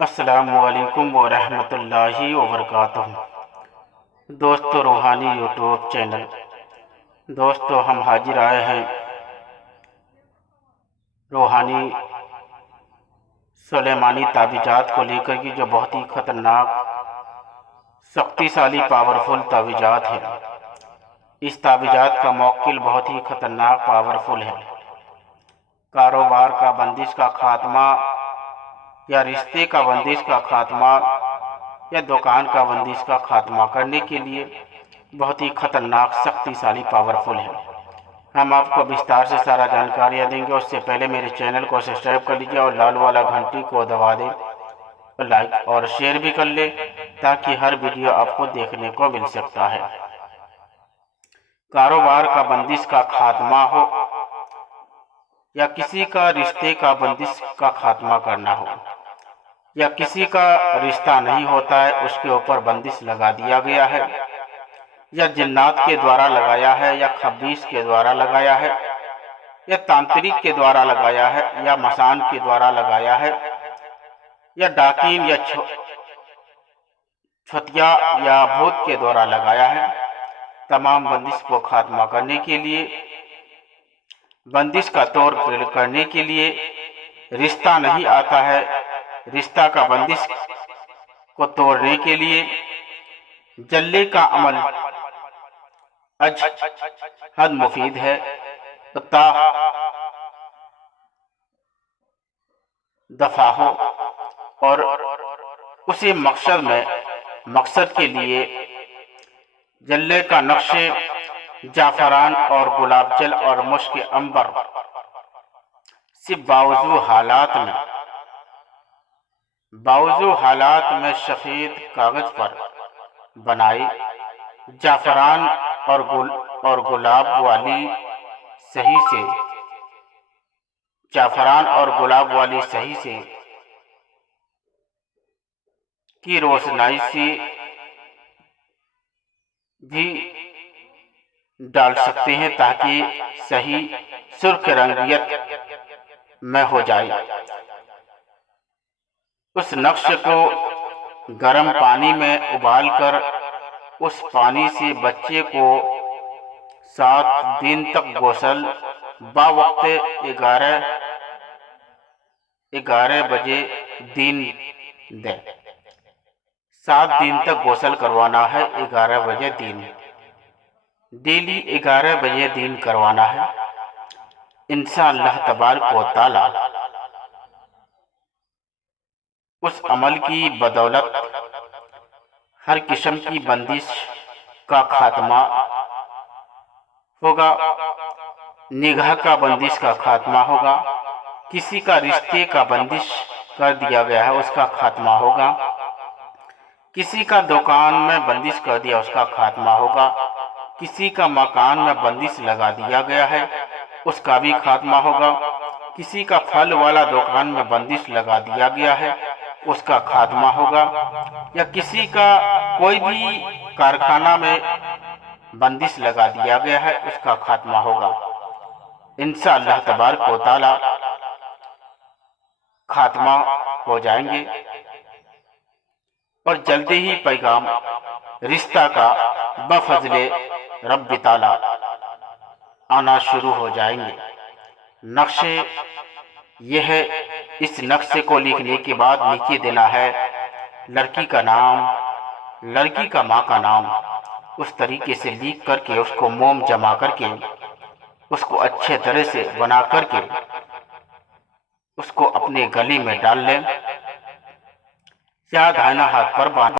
السلام علیکم ورحمۃ اللہ وبرکاتہ۔ دوستو روحانی یوٹیوب چینل، دوستو ہم حاضر آئے ہیں روحانی سلیمانی تعویذات کو لے کر کی، جو بہت ہی خطرناک سختی سالی پاورفل تعویذات ہے۔ اس تعویذات کا موکل بہت ہی خطرناک پاورفل ہے۔ کاروبار کا بندش کا خاتمہ، یا رشتے کا بندش کا خاتمہ، یا دکان کا بندش کا خاتمہ کرنے کے لیے بہت ہی خطرناک سختی سالی پاورفل ہے۔ ہم آپ کو وستار سے سارا جانکاریاں دیں گے۔ اس سے پہلے میرے چینل کو سبسکرائب کر لیجیے اور لال والا گھنٹی کو دبا دیں، لائک اور شیئر بھی کر لیں تاکہ ہر ویڈیو آپ کو دیکھنے کو مل سکتا ہے۔ کاروبار کا بندش کا خاتمہ ہو یا کسی کا رشتے کا بندش کا خاتمہ کرنا ہو، یا کسی کا رشتہ نہیں ہوتا ہے اس کے اوپر بندش لگا دیا گیا ہے، یا جنات کے دوارا لگایا ہے، یا خبیث کے دوارا لگایا ہے، یا تانترک کے دوارا لگایا ہے، یا مسان کے دوارا لگایا ہے، یا ڈاکین یا چھتیا یا بھوت کے دوارا لگایا ہے۔ تمام بندش کو خاتمہ کرنے کے لیے، بندش کا توڑ کرنے کے لیے، رشتہ نہیں آتا ہے رشتہ کا بندش کو توڑنے کے لیے، جلے کا عمل حد مفید ہے، دفع ہو اور اسی مقصد کے لیے جلے کا نقش جعفران اور گلاب جل اور مشک عنبر سے باوضو حالات میں سفید کاغذ پر بنائی جعفران اور گلاب والی صحیح سے کی روشنائی سے بھی ڈال سکتے ہیں تاکہ صحیح سرخ رنگیت میں ہو جائے۔ اس نقش کو گرم پانی میں ابال کر اس پانی سے بچے کو 7 دن تک غسل باوقت 11 بجے دن دیں۔ 7 دن تک غسل کروانا ہے، 11 بجے دن، ڈیلی 11 بجے دن کروانا ہے۔ انشاءاللہ تبارک و تعالی اس عمل کی بدولت ہر قسم کی بندش کا خاتمہ ہوگا، نگاہ کا بندش کا خاتمہ ہوگا، کسی کا رشتے کا بندش کر دیا گیا ہے اس کا خاتمہ ہوگا، کسی کا دکان میں بندش کر دیا اس کا خاتمہ ہوگا، کسی کا مکان میں بندش لگا دیا گیا ہے اس کا بھی خاتمہ ہوگا، کسی کا پھل والا دکان میں بندش لگا دیا گیا ہے اس کا خاتمہ ہوگا، یا کسی کا کوئی بھی کارخانہ میں بندش لگا دیا گیا ہے اس کا خاتمہ ہوگا۔ انشاءاللہ تبارک و تعالی خاتمہ ہو جائیں گے اور جلدی ہی پیغام رشتہ کا بفضل رب تعالی آنا شروع ہو جائیں گے۔ نقش یہ ہے، اس نقشے کو لکھنے کے بعد نیچے دینا ہے لڑکی کا نام، لڑکی کا ماں کا نام، اس طریقے سے لکھ کر کے اس کو موم جما کر کے اس کو اچھے طرح سے بنا کر کے اس کو اپنے گلے میں ڈال لیں یا دائنا ہاتھ پر باندھ